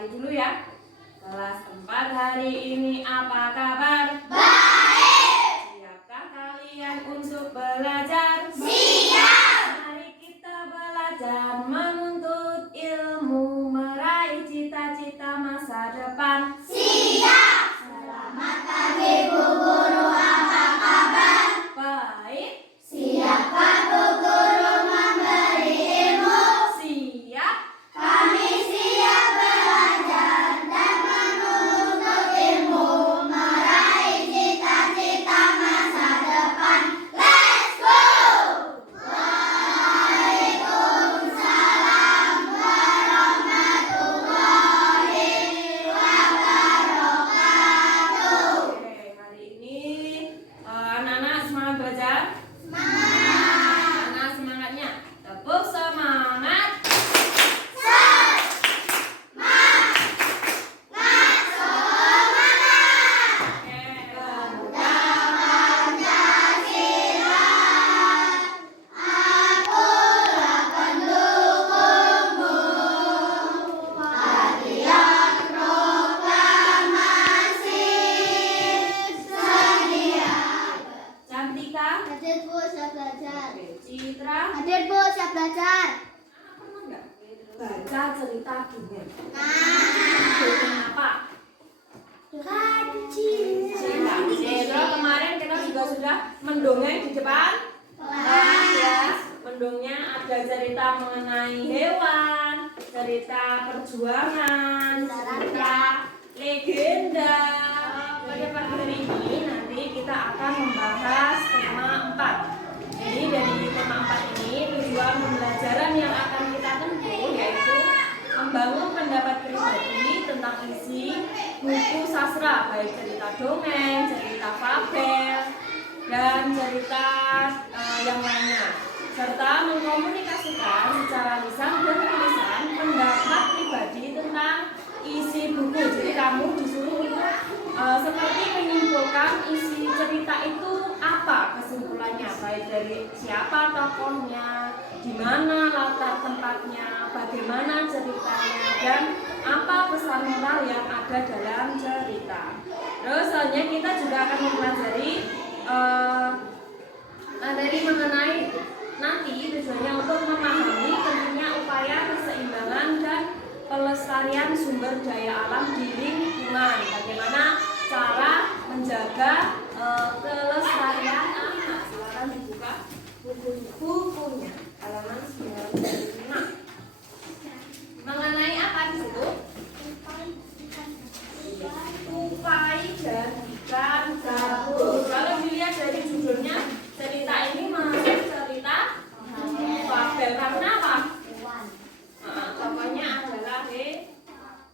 Kenali dulu ya. Kelas 4 hari ini apa kabar? Baik. Siapkah kalian untuk belajar? Siap. Mari kita belajar menuntut ilmu, meraih cita-cita masa depan. Siap. Selamat pagi Bu Guru, apa kabar? Baik. Siapkah Bu Guru memberi ilmu? Siap. Kami siap belajar dan menuntut ilmu, meraih cita-cita masa depan. Let's go! Waalaikumsalam warahmatullahi wabarakatuh. Oke, hari ini anak-anak semangat belajar. Mana semangatnya? Tepuk semangat. Oke. Akulah pendukungmu, patriot proklamasi, sedia. Cantika. Hadir Bu, siap belajar. Oke, Citra. Hadir Bu, siap belajar. Anak pernah nggak baca cerita dongeng? Nah, Dongeng apa? kancing. Citra, kemarin kita juga sudah mendongeng di depan kelas ya. Mendongengnya ada cerita mengenai hewan, cerita perjuangan, cerita legenda. Pada pagi hari ini nanti kita akan membahas tema 4. Jadi dari tema 4 ini tujuan pembelajaran yang akan kita tempuh yaitu membangun pendapat pribadi tentang isi buku sastra, baik cerita dongeng, cerita fabel, dan cerita yang lainnya, serta mengkomunikasikan secara lisan dan tulisan pendapat pribadi tentang isi buku. Jadi kamu disuruh untuk seperti menyimpulkan isi cerita itu apa kesimpulannya, baik dari siapa tokohnya, di mana latar tempatnya, bagaimana ceritanya, dan apa pesan moral yang ada dalam cerita. Terus selanjutnya kita juga akan mempelajari materi mengenai nanti tujuannya untuk memahami pentingnya upaya keseimbangan dan pelestarian sumber daya alam di lingkungan. Bagaimana cara menjaga kelestarian alam. Silakan dibuka bukunya halaman 95. Mengenai apa di situ? Tupai dan ikan gabus. Kalau dilihat dari judulnya, cerita ini masuk cerita fabel. Karena apa? Tokohnya adalah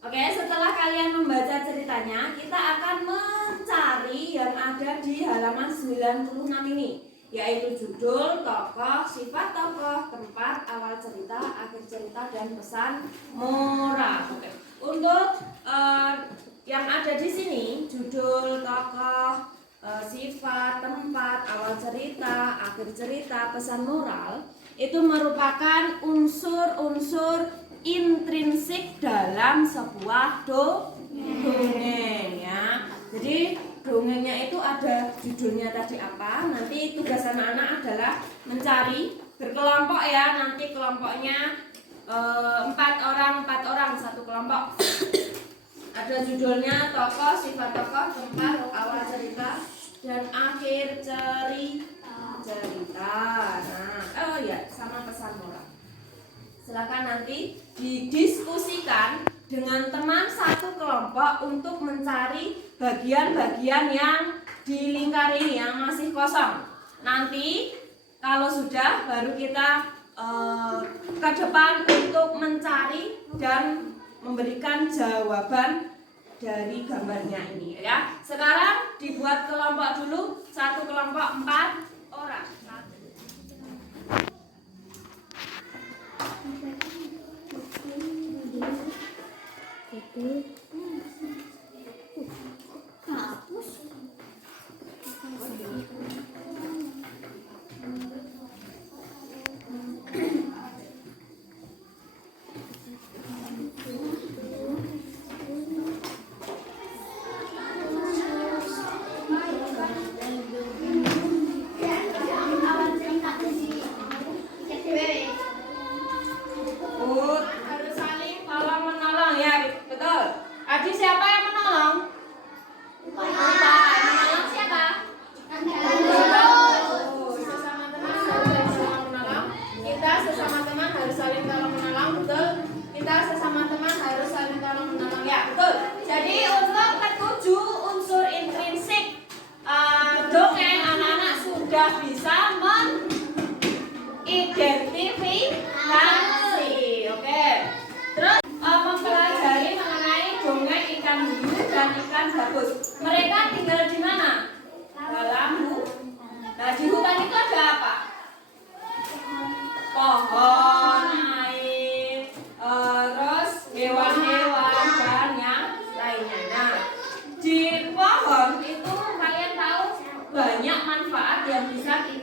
Oke, setelah kalian membaca ceritanya, kita akan mencari yang ada di halaman 96 ini, yaitu judul, tokoh, sifat tokoh, tempat, awal cerita, akhir cerita, dan pesan moral. Oke. Untuk yang ada di sini, judul, tokoh, sifat, tempat, awal cerita, akhir cerita, pesan moral, itu merupakan unsur-unsur intrinsik dalam sebuah dongeng ya. Jadi dongengnya itu ada judulnya tadi apa. Nanti tugas anak-anak adalah mencari berkelompok ya. Nanti kelompoknya 4 orang satu kelompok. Ada judulnya tokoh, sifat tokoh, tempat, awal cerita, dan akhir cerita. Nah, sama pesan moral. Silakan nanti didiskusikan dengan teman satu kelompok untuk mencari bagian-bagian yang dilingkari yang masih kosong. Nanti kalau sudah baru kita ke depan untuk mencari dan memberikan jawaban dari gambarnya ini ya. Sekarang dibuat kelompok dulu, satu kelompok 4 orang.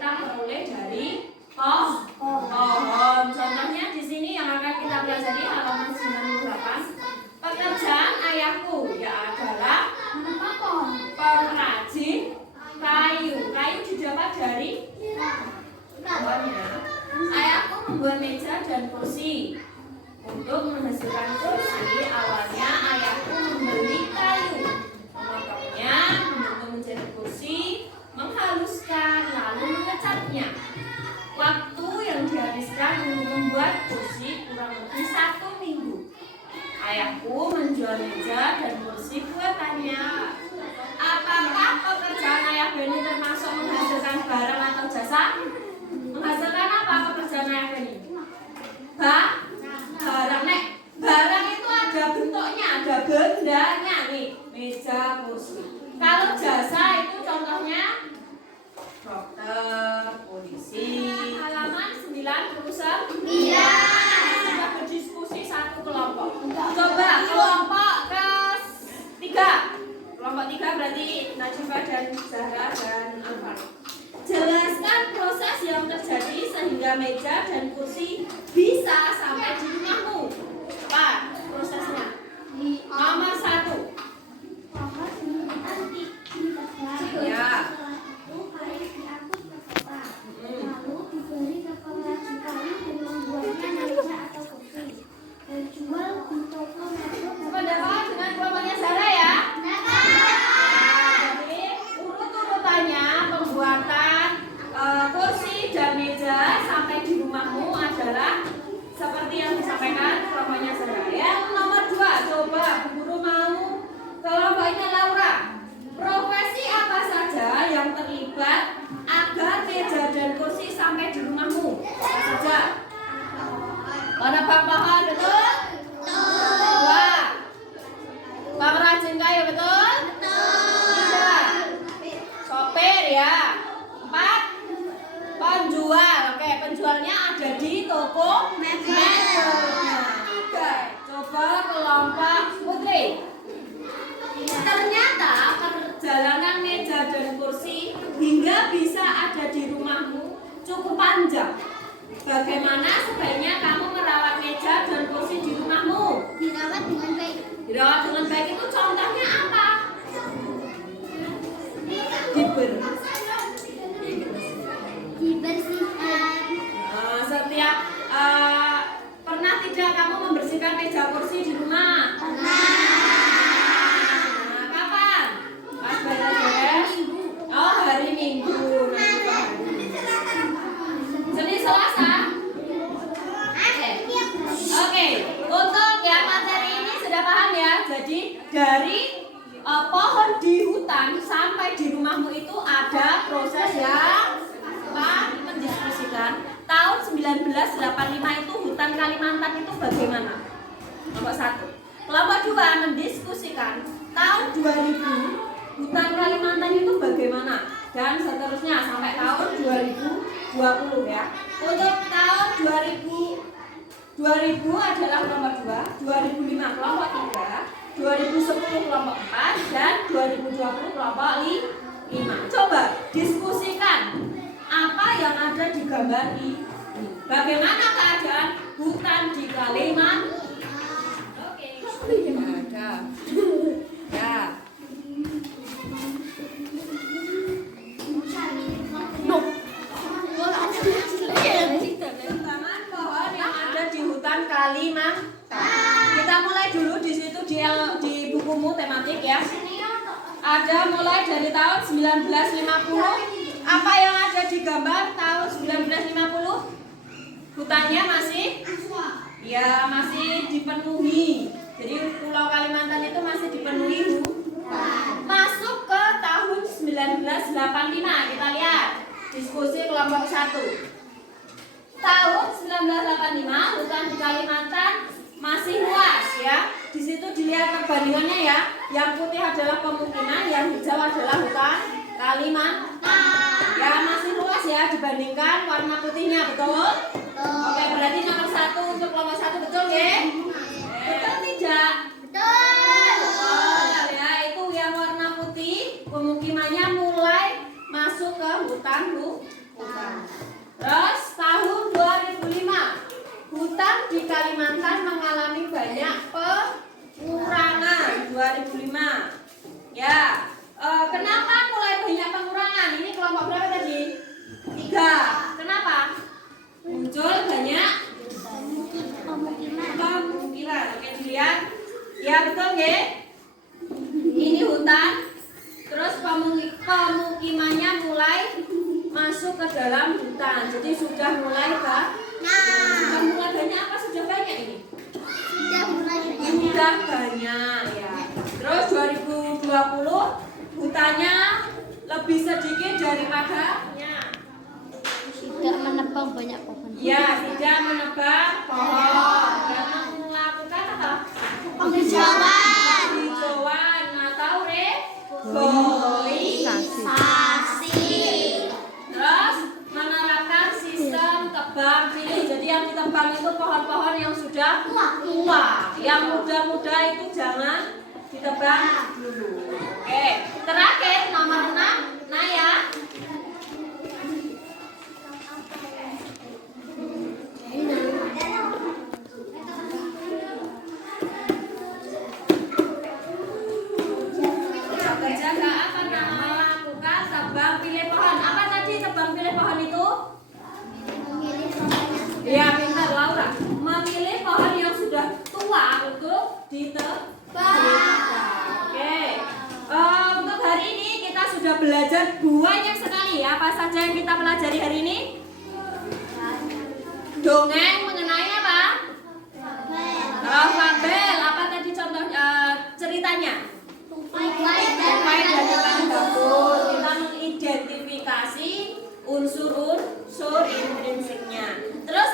kita peroleh dari pohon. Contohnya di sini yang akan kita pelajari halaman 98. Pekerjaan ayahku ya adalah pengrajin kayu. Kayu didapat dari pohonnya. Ayahku membuat meja dan kursi. Untuk menghasilkan kursi, awalnya ayahku membeli kayu, memotongnya, membentuk menjadi kursi, menghaluskan, lalu mengecatnya. Waktu yang dihabiskan untuk membuat kursi kurang lebih 1 minggu. Ayahku menjual meja dan kursi buatannya. Apakah pekerjaan ayah Beni termasuk menghasilkan barang atau jasa? Menghasilkan apa pekerjaan ayah Beni? Barang, nek. Barang itu ada bentuknya, ada bendanya nih, meja, kursi. Kalau jasa itu contohnya dokter, polisi. Halaman 99. Sudah berdiskusi satu kelompok. Coba kelompok ke-3. Kelompok 3 berarti Najwa dan Zahra dan Anwar. Jelaskan proses yang terjadi sehingga meja dan kursi bisa sampai di rumahmu. Apa prosesnya? Nomor 1. Ya. Sependapat dengan kelompoknya Zahra ya? Jadi urut-urutannya pembuatan kursi dan meja sampai di rumahmu adalah seperti yang disampaikan kelompoknya Zahra. Yang nomor 2, coba Bu Guru mau kelompoknya Laura. Profesi apa saja yang terlibat agar meja dan kursi sampai di rumahmu? Apa saja? Menebang pohon, betul? Betul. Pengrajin kayu, betul? Betul. Sopir ya. 4. Penjual. Oke, penjualnya ada di toko mebel. Oke, coba kelompok Putri. Ternyata perjalanan meja dan kursi hingga bisa ada di rumahmu cukup panjang. Bagaimana sebaiknya kamu merawat meja dan kursi di rumahmu? Dirawat dengan baik. Dirawat dengan baik itu contohnya apa? Dibersihkan. Setiap pernah tidak kamu membersihkan meja kursi di rumah? Kapan? Pas beres-beres? Oh, hari Minggu. Senin, Selasa? Oke, untuk yang materi ini sudah paham ya. Jadi dari pohon di hutan sampai di rumahmu itu ada proses yang mendiskusikan. Tahun 1985 itu hutan Kalimantan itu bagaimana? Kelompok 1. Kelompok 2 mendiskusikan tahun 2000 hutan Kalimantan itu bagaimana? Dan seterusnya sampai tahun 2020 ya. Untuk tahun 2000 adalah kelompok 2, 2005 kelompok 3, 2010 kelompok 4, dan 2020 kelompok 5. Coba diskusikan apa yang ada di gambar ini. Bagaimana keadaan hutan di Kalimantan? Oke, ada. Ya. Perkembangan pohon yang ada di hutan Kalimantan. Kita mulai dulu di situ di bukumu tematik ya. Ada mulai dari tahun 1950. Apa yang ada di gambar tahun 1950? Hutannya masih? Ya, masih dipenuhi. Jadi Pulau Kalimantan itu masih dipenuhi masuk ke tahun 1985. Kita lihat diskusi kelompok 1. Tahun 1985 hutan di Kalimantan masih luas ya. Di situ dilihat perbandingannya ya. Yang putih adalah pemukiman, yang hijau adalah hutan Kalimantan. Ya masih luas ya dibandingkan warna putihnya, betul? Oke, berarti nomor 1 untuk kelompok 1 betul ya? Betul tidak? Betul. Ya, itu yang warna putih pemukimannya mulai masuk ke hutan Terus tahun 2005, hutan di Kalimantan mengalami banyak pengurangan. 2005. Ya. Kenapa mulai banyak pengurangan? Ini kelompok berapa tadi? 3. Kenapa? Muncul banyak pemukiman. Oke, dilihat. Ya, betul nggih? Ini hutan. Terus pemukimannya mulai masuk ke dalam hutan. Jadi sudah mulai banyak apa sudah banyak ini? Sudah banyak ya. Terus 2020 hutannya lebih sedikit daripada Tidak menebang banyak pohon. ya, tidak menebang pohon dan melakukan apa? Penghijauan. Penghijauan atau reforestasi. Terus menerapkan sistem tebang pilih. Jadi yang ditebang itu pohon-pohon yang sudah tua. Yang muda-muda itu jangan ditebang dulu. Oke, terakhir nomor 6, Naya. Penjaga apa melakukan tebang pilih pohon. Apa tadi tebang pilih pohon itu? Ya, pintar Laura. Memilih pohon yang sudah tua untuk ditebang. Oke. Untuk hari ini kita sudah belajar banyak sekali. Apa saja yang kita pelajari hari ini? Dongeng mengenai apa? Fabel. Apa tadi contoh ceritanya? Tupai dan ikan gabus. Kita mengidentifikasi unsur-unsur intrinsiknya. Terus